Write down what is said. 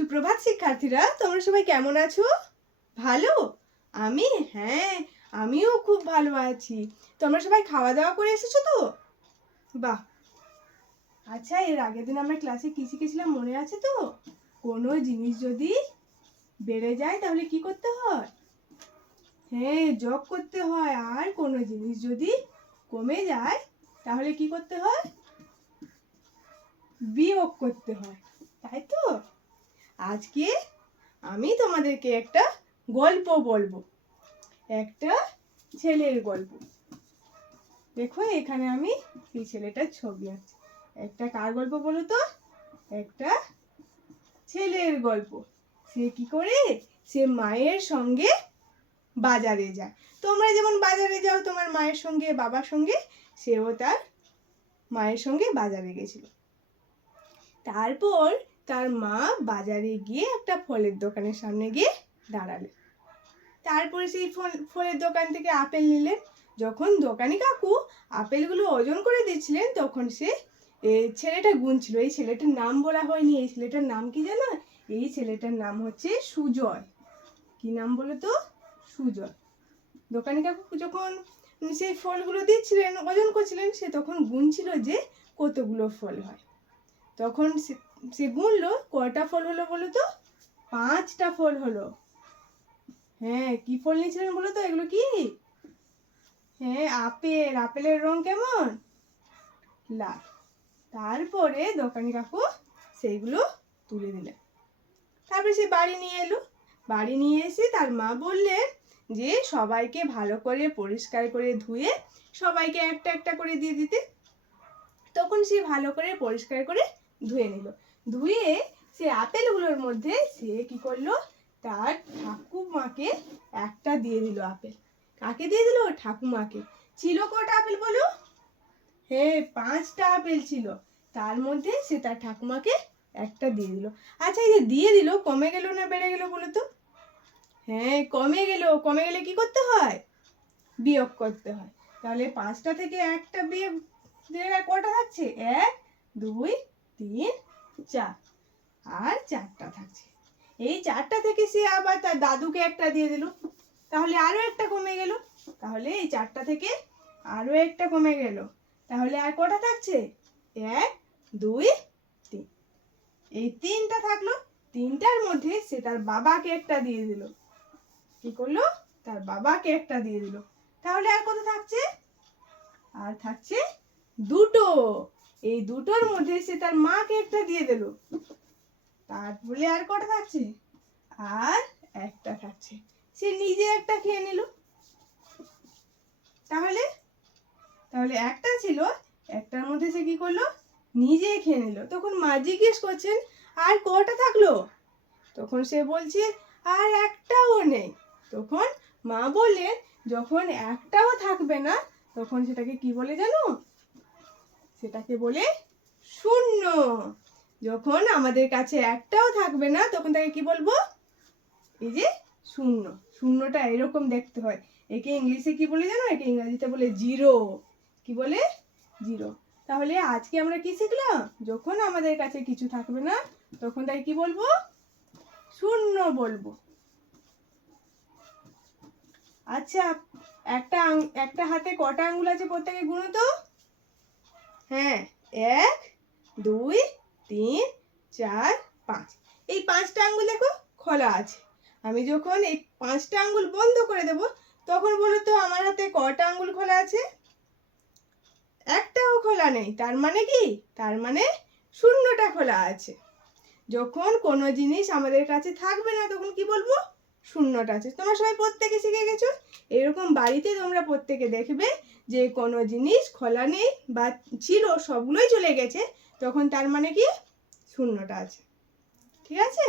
সুপ্রভাত শিক্ষার্থীরা, তোমরা সবাই কেমন আছো? ভালো? আমিও খুব ভালো আছি। তোমরা সবাই খাওয়া দাওয়া করে এসেছো তো? বাহ। আচ্ছা, এর আগের দিন আমরা ক্লাসে কি শিখেছিলাম মনে আছে তো? কোনো জিনিস যদি বেড়ে যায় তাহলে কি করতে হয়? যোগ করতে হয়। আর কোনো জিনিস যদি কমে যায় তাহলে কি করতে হয়? বিয়োগ করতে হয়, তাই তো? আজকে আমি তোমাদেরকে একটা গল্প বলবো, একটা ছেলের গল্প। দেখো এখানে আমি সেই ছেলেটার ছবি আছে। একটা কার গল্প বলো তো? একটা ছেলের গল্প। সে কি করে? সে মায়ের সঙ্গে বাজারে যায়। তোমরা যেমন বাজারে যাও তোমার মায়ের সঙ্গে, বাবার সঙ্গে, সেও তার মায়ের সঙ্গে বাজারে গেছিল। তারপর তার মা বাজারে গিয়ে একটা ফলের দোকানের সামনে গিয়ে দাঁড়ালেন। তারপরে সেই ফলের দোকান থেকে আপেল নিলেন। যখন দোকানি কাকু আপেলগুলো ওজন করে দিচ্ছিলেন তখন সে ছেলেটা গুনছিল। এই ছেলেটার নাম বলা হয়নি। এই ছেলেটার নাম কি জানো? এই ছেলেটার নাম হচ্ছে সুজয়। কি নাম বলো তো? সুজয়। দোকানি কাকু যখন সেই ফলগুলো দিচ্ছিলেন, ওজন করছিলেন, সে তখন গুনছিল যে কতগুলো ফল হয়। তখন সে গুনলো, কয়টা ফল হলো বলো তো? 5টা ফল হলো। কি ফল নিয়েছিলেন বলো তো? এগুলো কি? আপেল। আপেলের রং কেমন? লাল। তারপরে দোকানি কাকু সেইগুলো তুলে দিলেন। তারপরে সে বাড়ি নিয়ে এলো। বাড়ি নিয়ে এসে তার মা বললেন যে সবাইকে ভালো করে পরিষ্কার করে ধুয়ে সবাইকে একটা একটা করে দিয়ে দিতে। তখন সে ভালো করে পরিষ্কার করে ধুয়ে নিল। ধুয়ে সে আপেলগুলোর মধ্যে সে কি করলো? তার ঠাকুমাকে একটা দিয়ে দিল আপেল। কাকে দিয়ে দিল? ঠাকুমাকে। ছিল কটা আপেল বলো? 5টা আপেল ছিল। তার মধ্যে সে তার ঠাকুমাকে একটা দিয়ে দিল। আচ্ছা, এই যে দিয়ে দিল, কমে গেল না বেড়ে গেল বলো তো? কমে গেল। কমে গেলে কি করতে হয়? বিয়োগ করতে হয়। তাহলে 5টা থেকে একটা বিয়োগ দিলে কটা থাকছে? 1, 2, 3, 4। আর 4টা থাকছে। এই 4টা থেকে সে আবার তার দাদুকে একটা দিয়ে দিল। তাহলে আরো একটা কমে গেল। তাহলে এই 4টা থেকে আরো একটা কমে গেল। তাহলে আর কটা থাকছে? 1, 2, 3। এই 3টা থাকলো। 3টার মধ্যে সে তার বাবাকে একটা দিয়ে দিল। কি করলো? তার বাবাকে একটা দিয়ে দিল। তাহলে আর কত থাকছে? আর থাকছে 2টো। এই 2টোর মধ্যে সে তার মাকে একটা দিয়ে দিল। তারপরে আর কটা থাকছে? আর একটা থাকছে। সে নিজে একটা খেয়ে নিল। তাহলে তাহলে একটা ছিল, একটার মধ্যে সে কি করলো? নিজে খেয়ে নিল। তখন মা জিজ্ঞেস করছেন আর কটা থাকলো? তখন সে বলছে আর একটাও নেই। তখন মা বললেন যখন একটাও থাকবে না তখন সেটাকে কি বলে জানো? সেটাকে বলে শূন্য। যখন আমাদের কাছে একটাও থাকবে না তখন তাকে কি বলবো? এই যে শূন্য। শূন্যটা এরকম দেখতে হয়। একে ইংলিশে কি বলে জানো? একে ইংরেজিতে বলে জিরো। কি বলে? জিরো। তাহলে আজকে আমরা কি শিখলাম? যখন আমাদের কাছে কিছু থাকবে না তখন তাই কি বলবো? শূন্য বলবো। আচ্ছা, একটা হাতে কটা আঙ্গুল আছে প্রত্যেকে গুনো তো। 1, 2, 3, 4, 5। এই 5টা আঙ্গুল দেখো খোলা আছে। আমি যখন এই 5টা আঙ্গুল বন্ধ করে দেব তখন বলো তো আমার হাতে কটা আঙ্গুল খোলা আছে? একটাও খোলা নেই। তার মানে কি? তার মানে শূন্যটা খোলা আছে। যখন কোনো জিনিস আমাদের কাছে থাকবে না তখন কি বলবো? শূন্যটা আছে। তোমরা সবাই প্রত্যেকে শিখে গেছো। এরকম বাড়িতে তোমরা প্রত্যেকে দেখবে যে কোনো জিনিস খোলা নেই বা ছিল সবগুলোই চলে গেছে, তখন তার মানে কি? শূন্যটা আছে। ঠিক আছে?